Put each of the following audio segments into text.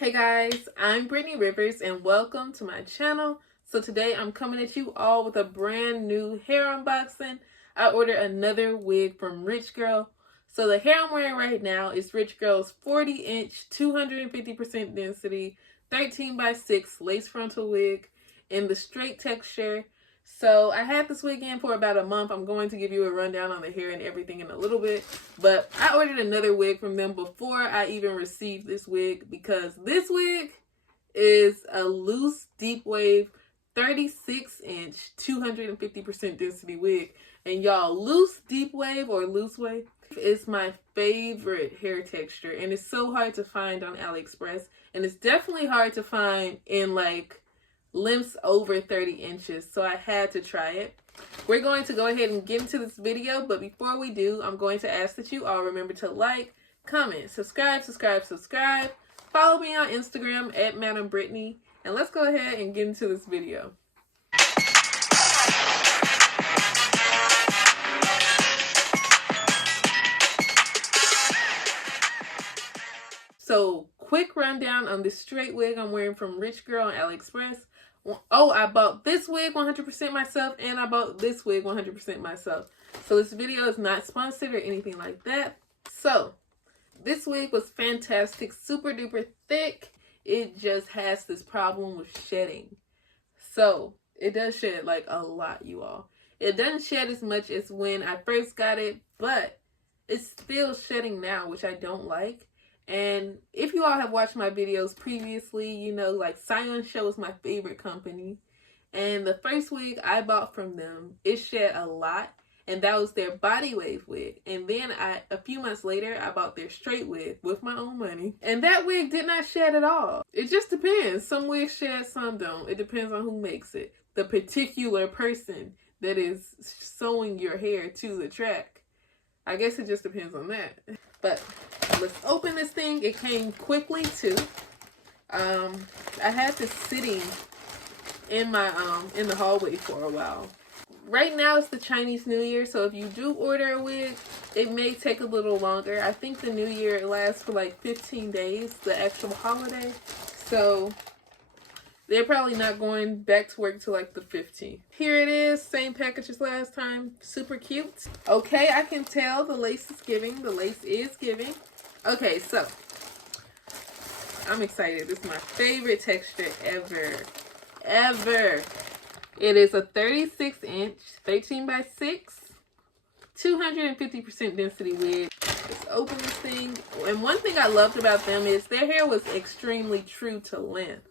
Hey guys, I'm Brittany Rivers and welcome to my channel. So today I'm coming at you all with a brand new hair unboxing. I ordered another wig from Rich Girl. So the hair I'm wearing right now is Rich Girl's 40-inch, 250% density, 13x6 lace frontal wig in the straight texture. So I had this wig in for about a month. I'm going to give you a rundown on the hair and everything in a little bit. But I ordered another wig from them before I even received this wig because this wig is a loose deep wave 36-inch 250% density wig. And y'all, loose deep wave or loose wave is my favorite hair texture. And it's so hard to find on AliExpress. And it's definitely hard to find in like lengths over 30 inches, so I had to try it. We're going to go ahead and get into this video, but before we do, I'm going to ask that you all remember to like, comment, subscribe. Follow me on Instagram at Madam Brittany, and let's go ahead and get into this video. So, quick rundown on this straight wig I'm wearing from Rich Girl on AliExpress. Oh, I bought this wig 100% myself, and I bought this wig 100% myself. So this video is not sponsored or anything like that. So, this wig was fantastic, super duper thick. It just has this problem with shedding. So, it does shed like a lot, you all. It doesn't shed as much as when I first got it, but it's still shedding now, which I don't like. And if you all have watched my videos previously, you know, like Scion Show is my favorite company. And the first wig I bought from them, it shed a lot. And that was their body wave wig. And then a few months later, I bought their straight wig with my own money. And that wig did not shed at all. It just depends. Some wigs shed, some don't. It depends on who makes it. The particular person that is sewing your hair to the track. I guess it just depends on that. But let's open this thing. It came quickly too. I had this sitting in my in the hallway for a while. Right now it's the Chinese New Year, so if you do order a wig, it may take a little longer. I think the New Year lasts for like 15 days, the actual holiday. So they're probably not going back to work till like the 15th. Here it is, same package as last time. Super cute. Okay, I can tell the lace is giving. The lace is giving. Okay, so I'm excited. This is my favorite texture ever. Ever. It is a 36-inch, 13x6, 250% density wig. Let's open this thing. And one thing I loved about them is their hair was extremely true to length.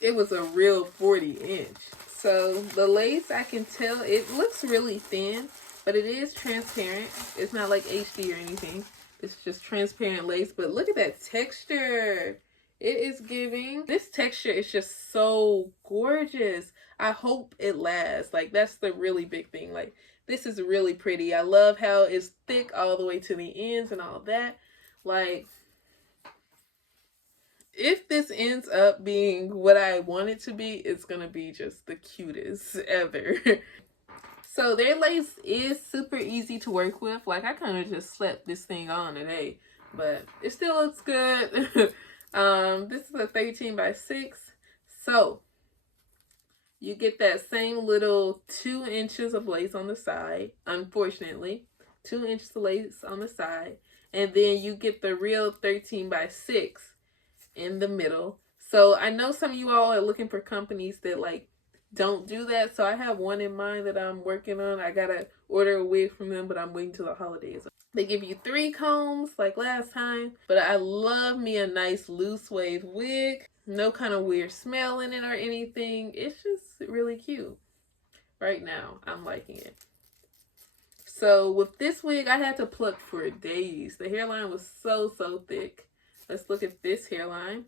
It was a real 40-inch. So the lace, I can tell, it looks really thin, but it is transparent. It's not like HD or anything. It's just transparent lace, but look at that texture. It is giving. This texture is just so gorgeous. I hope it lasts. Like, that's the really big thing. Like, this is really pretty. I love how it's thick all the way to the ends and all that. Like, if this ends up being what I want it to be, it's gonna be just the cutest ever. So their lace is super easy to work with. Like, I kind of just slapped this thing on today, but it still looks good. This is a 13x6. So you get that same little 2 inches of lace on the side, unfortunately. 2 inches of lace on the side. And then you get the real 13x6 in the middle. So I know some of you all are looking for companies that like don't do that. So I have one in mind that I'm working on. I gotta order a wig from them, but I'm waiting till the holidays. They give you 3 combs like last time, but I love me a nice loose wave wig. No kind of weird smell in it or anything. It's just really cute. Right now, I'm liking it. So with this wig, I had to pluck for days. The hairline was so thick. Let's look at this hairline.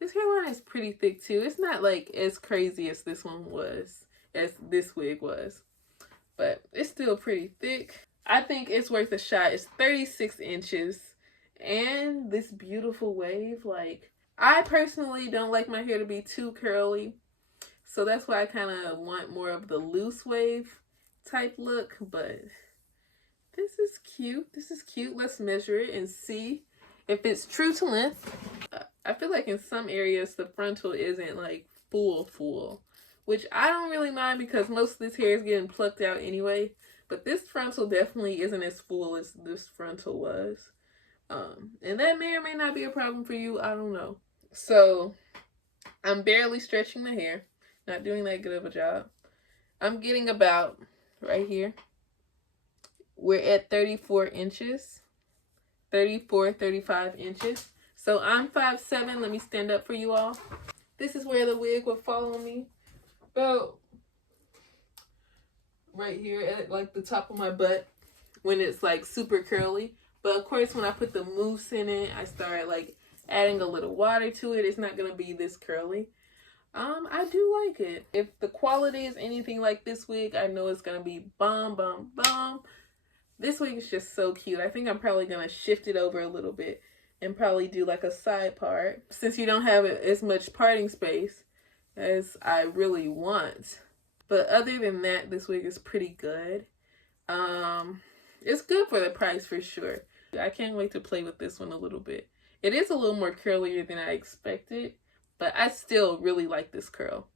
This hairline is pretty thick too. It's not like as crazy as this one was, as this wig was, but it's still pretty thick. I think it's worth a shot. It's 36 inches and this beautiful wave. Like, I personally don't like my hair to be too curly, so that's why I kind of want more of the loose wave type look, but this is cute. This is cute. Let's measure it and see if it's true to length. I feel like in some areas the frontal isn't like full, which I don't really mind because most of this hair is getting plucked out anyway. But this frontal definitely isn't as full as this frontal was. And that may or may not be a problem for you. I don't know. So I'm barely stretching the hair. Not doing that good of a job. I'm getting about right here. We're at 34 inches. 34, 35 inches. So I'm 5'7". Let me stand up for you all. This is where the wig will fall on me. About right here at like the top of my butt when it's like super curly. But of course when I put the mousse in it, I start like adding a little water to it. It's not going to be this curly. I do like it. If the quality is anything like this wig, I know it's going to be bomb, bomb, bomb. This wig is just so cute. I think I'm probably going to shift it over a little bit and probably do like a side part since you don't have as much parting space as I really want. But other than that, this wig is pretty good. It's good for the price for sure. I can't wait to play with this one a little bit. It is a little more curlier than I expected, but I still really like this curl.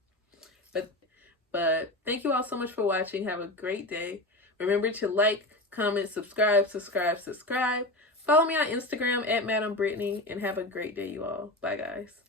But thank you all so much for watching. Have a great day. Remember to like, comment, subscribe. Follow me on Instagram at Madam Brittany, and have a great day, you all. Bye, guys.